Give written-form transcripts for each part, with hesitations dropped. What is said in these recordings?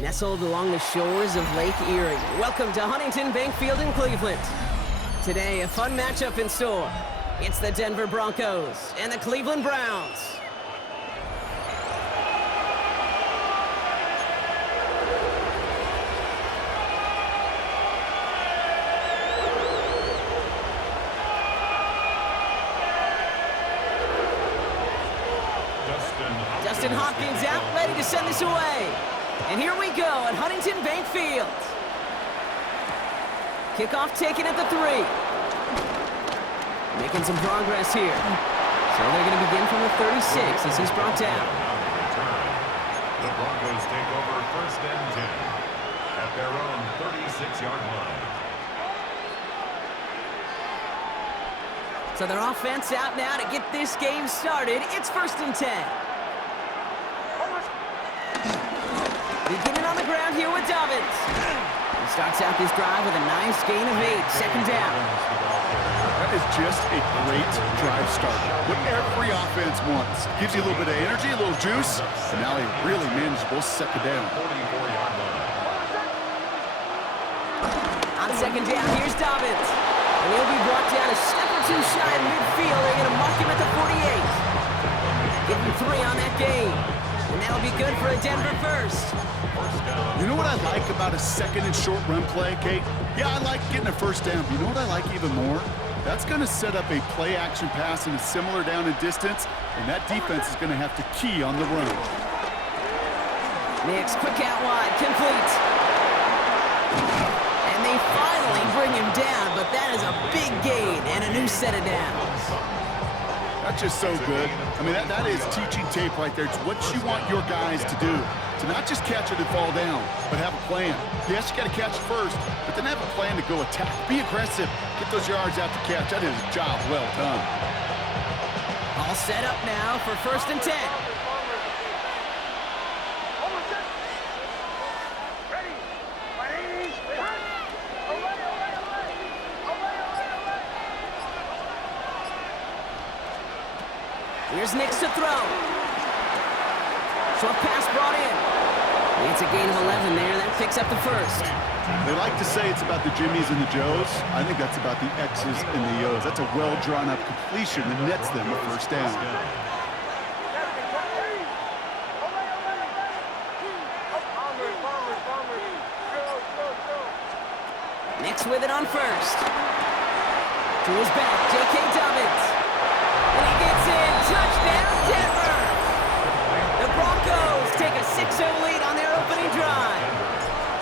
Nestled along the shores of Lake Erie, welcome to Huntington Bank Field in Cleveland. Today, a fun matchup in store. It's the Denver Broncos and the Cleveland Browns. Justin Hopkins out, ready to send this away. And here we go at Huntington Bank Field. Kickoff taken at the 3. Making some progress here. So they're going to begin from the 36 as he's brought down. The Broncos take over 1st and 10 at their own 36-yard line. So their offense out now to get this game started. It's 1st and 10. Beginning on the ground here with Dobbins. He starts out this drive with a nice gain of 8, 2nd down. That is just a great drive starter. What every offense wants. Gives you a little bit of energy, a little juice, and now a really manageable 2nd down. On 2nd down, here's Dobbins. And he'll be brought down a step or 2 shy of midfield. They're going to mark him at the 48. Give him 3 on that game. And that'll be good for a Denver first. You know what I like about a 2nd and short run play, Kate? Yeah, I like getting a 1st down. But you know what I like even more? That's going to set up a play-action pass in a similar down and distance, and that defense is going to have to key on the run. Nix, quick out wide, complete. And they finally bring him down, but that is a big gain and a new set of downs. That's just so good. I mean, that is teaching tape right there. It's what you want your guys to do. To not just catch it and fall down, but have a plan. Yes, you got to catch it first, but then have a plan to go attack. Be aggressive. Get those yards out to catch. That is a job well done. All set up now for 1st and 10. Here's Nix to throw. Short pass brought in. It's a gain of 11 there. That picks up the 1st. They like to say it's about the Jimmies and the Joes. I think that's about the X's and the O's. That's a well-drawn-up completion that nets them a 1st down. Nix with it on 1st. To his back, J.K. Dobbins. And he gets in. Touchdown, Denver! The Broncos take a 6-0 lead on their opening drive.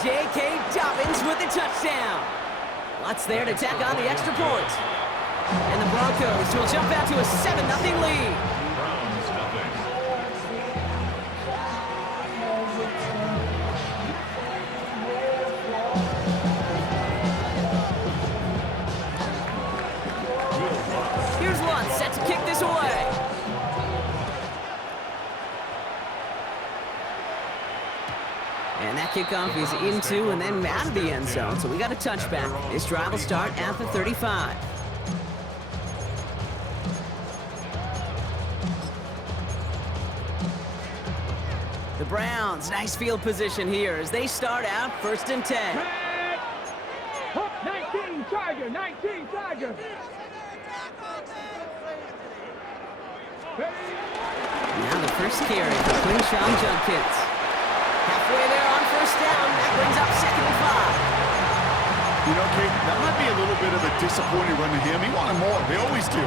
J.K. Dobbins with the touchdown. Lots there to tack on the extra point. And the Broncos will jump out to a 7-0 lead. Browns nothing. Here's Lutz set to kick this away. And that kickoff is into and then out of the end zone. So we got a touchback. This drive will start at the 35. The Browns, nice field position here as they start out 1st and 10. 19 Tiger, 19 Tiger. Now the first carry for Quinshawn Judkins. Halfway there on 1st down. That brings up 2nd and 5. You know, Kate, that might be a little bit of a disappointing run to him. He wanted more. They always do.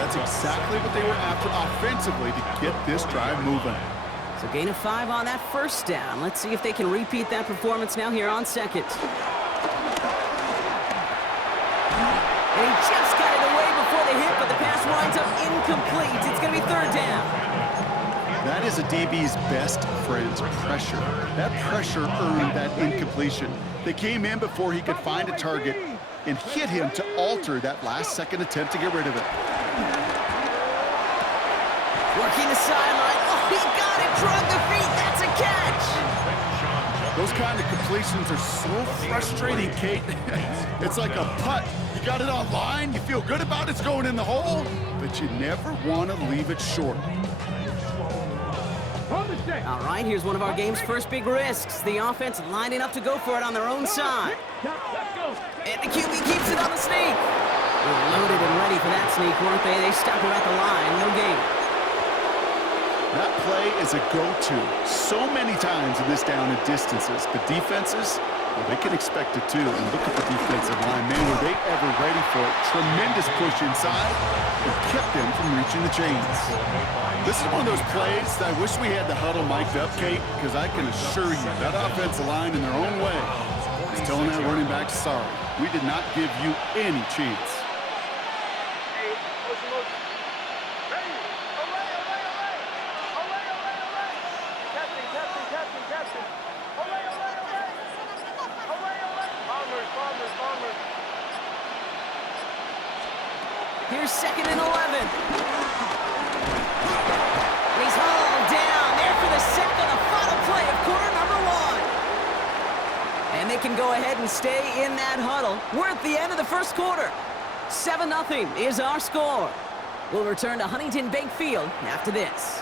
That's exactly what they were after offensively to get this drive moving. So gain of 5 on that 1st down. Let's see if they can repeat that performance now here on 2nd. And he just got it away before the hit, but the pass winds up incomplete. It's going to be 3rd down. That is a DB's best friend's pressure. That pressure earned that incompletion. They came in before he could find a target and hit him to alter that last-second attempt to get rid of it. Working the sideline. Oh, he got it. Drug the feet. That's a catch. Those kind of completions are so frustrating, Kate. It's like a putt. You got it on line. You feel good about it's going in the hole, but you never want to leave it short. Hold the All right, here's one of our game's first big risks. The offense lining up to go for it on their own side. And the QB keeps it on the sneak. They're loaded and ready for that sneak, weren't they? They stop her at the line. No gain. That play is a go-to so many times in this down and distances. But defenses, well, they can expect it too. And look at the defensive line. Man, were they ever ready for it. Tremendous push inside and kept them from reaching the chains. This is one of those plays that I wish we had the huddle mic'd up, Kate, because I can assure you that offensive line in their own way is telling that running back, sorry, we did not give you any chance. Here's 2nd and 11. And he's hauled down there for the sack on the final play of quarter number 1. And they can go ahead and stay in that huddle. We're at the end of the first quarter. 7-0 is our score. We'll return to Huntington Bank Field after this.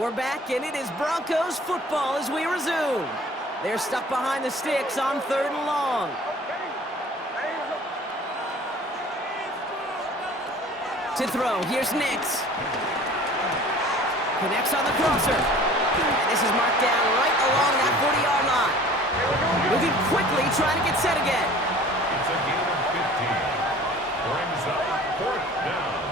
We're back, and it is Broncos football as we resume. They're stuck behind the sticks on 3rd and long. To throw, here's Nix. Connects on the crosser. And this is marked down right along that 40-yard line. Moving quickly, trying to get set again. It's a gain of 15. Brings up 4th down.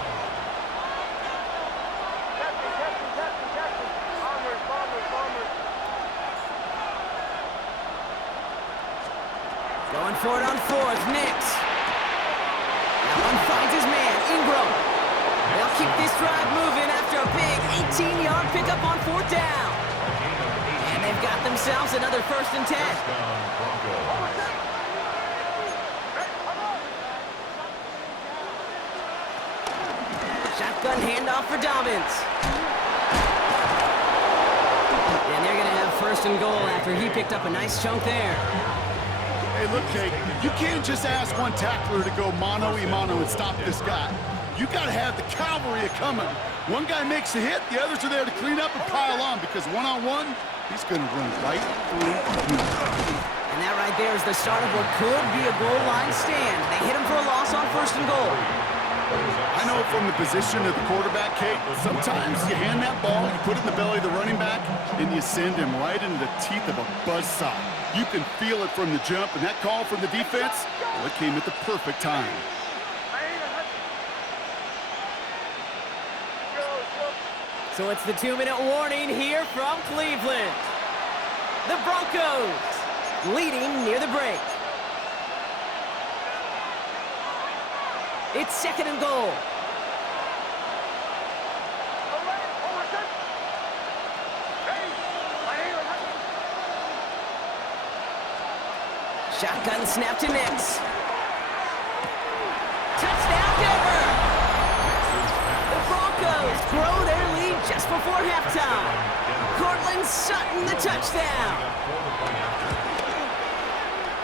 Going for it on 4th, Nix. That one finds his man, Ingram. They'll keep this drive moving after a big 18-yard pickup on 4th down. And they've got themselves another 1st and 10. Shotgun handoff for Dobbins. And they're going to have 1st and goal after he picked up a nice chunk there. Hey, look, Kate, you can't just ask one tackler to go mano-a-mano and stop this guy. You got to have the cavalry coming. One guy makes a hit, the others are there to clean up and pile on, because one-on-one, he's going to run right through you. And that right there is the start of what could be a goal line stand. They hit him for a loss on 1st and goal. I know from the position of the quarterback, Kate, sometimes you hand that ball, you put it in the belly of the running back, and you send him right into the teeth of a buzzsaw. You can feel it from the jump, and that call from the defense, well, it came at the perfect time. So it's the 2-minute warning here from Cleveland. The Broncos leading near the break. It's 2nd and goal. Shotgun snap to Nix. Touchdown, Denver! The Broncos grow their lead just before halftime. Cortland Sutton, the touchdown.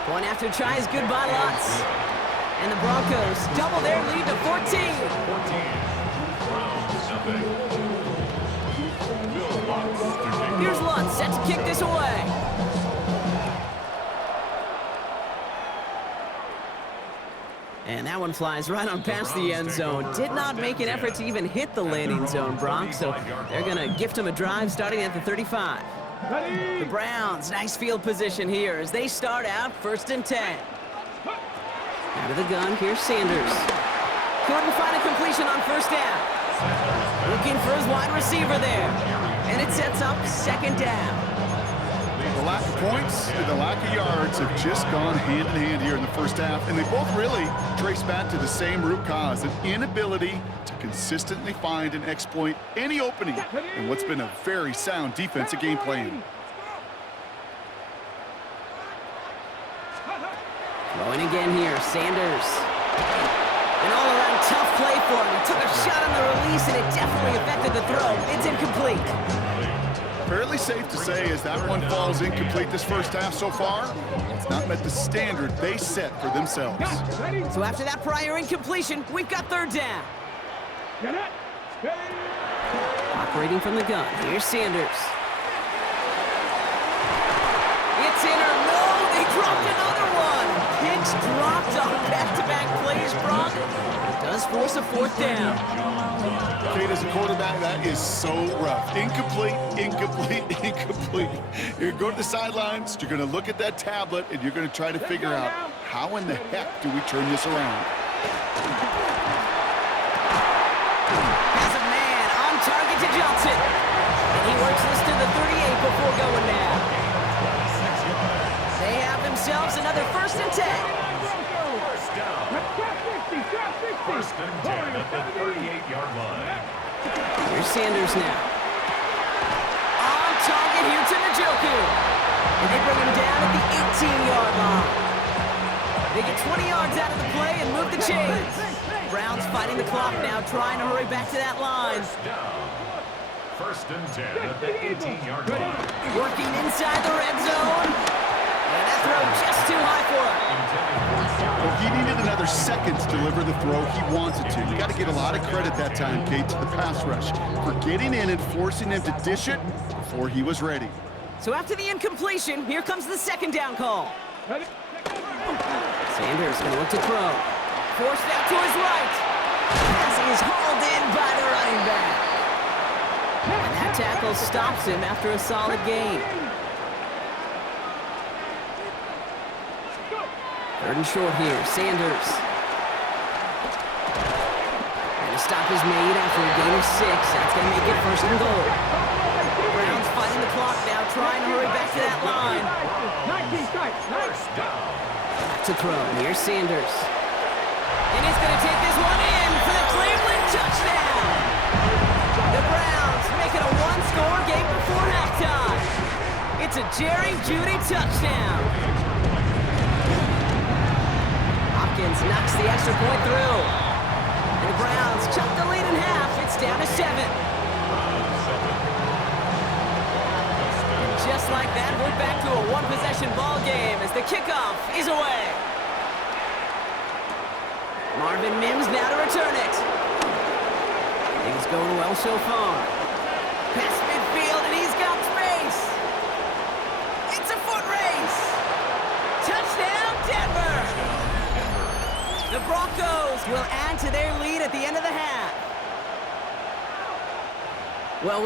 Point after try is good by Lutz. And the Broncos double their lead to 14. Here's Lutz set to kick this away. And that one flies right on past the end zone. Did not make an effort to even hit the landing zone, Brock. So they're going to gift him a drive starting at the 35. The Browns, nice field position here as they start out 1st and 10. Out of the gun, here's Sanders. Couldn't find a completion on 1st down. Looking for his wide receiver there. And it sets up 2nd down. The lack of points and the lack of yards have just gone hand in hand here in the first half, and they both really trace back to the same root cause, an inability to consistently find and exploit any opening in what's been a very sound defensive game plan. Throwing again here, Sanders. An all-around tough play for him. He took a shot on the release, and it definitely throw. It's incomplete. Fairly safe to say as that one falls incomplete this first half so far, it's not met the standard they set for themselves. So after that prior incompletion, we've got third down. Operating from the gun, here's Sanders. It's in or no, they dropped another one. Picks dropped on back-to-back plays, Brock. It does force a fourth down. Kate, as a quarterback, that is so rough. Incomplete, incomplete, incomplete. You're going to go to the sidelines, you're going to look at that tablet, and you're going to try to figure out how in the heck do we turn this around. Has a man on target to Johnson. And he works this to the 38 before going down. They have themselves another 1st and 10. First and 10 at the 38-yard line. Here's Sanders now. On target here to Njoku. And they bring him down at the 18-yard line. They get 20 yards out of the play and move the chains. Browns fighting the clock now, trying to hurry back to that line. First and 10 at the 18-yard line. Working inside the red zone. And that throw just too high for him. Well, he needed another second to deliver the throw he wanted to. You got to give a lot of credit that time, Kate, to the pass rush for getting in and forcing him to dish it before he was ready. So after the incompletion, here comes the 2nd down call. Sanders going to look to throw. Forced out to his right. Pass is hauled in by the running back. And that tackle stops him after a solid gain. 3rd and short here, Sanders. And a stop is made after a gain of 6. That's going to make it 1st and goal. Browns fighting the clock now, trying to hurry back to that line. Back to throw, here's Sanders. And he's going to take this one in for the Cleveland touchdown. The Browns make it a one-score game before halftime. It's a Jerry Jeudy touchdown. Hopkins knocks the extra point through. And the Browns chop the lead in half. It's down to 7. And just like that, we're back to a one-possession ball game as the kickoff is away. Marvin Mims now to return it. Things going well so far. Past midfield, and he's got space. It's a foot race. Touchdown, Denver. The Broncos will add to their lead at the end of the half. Well,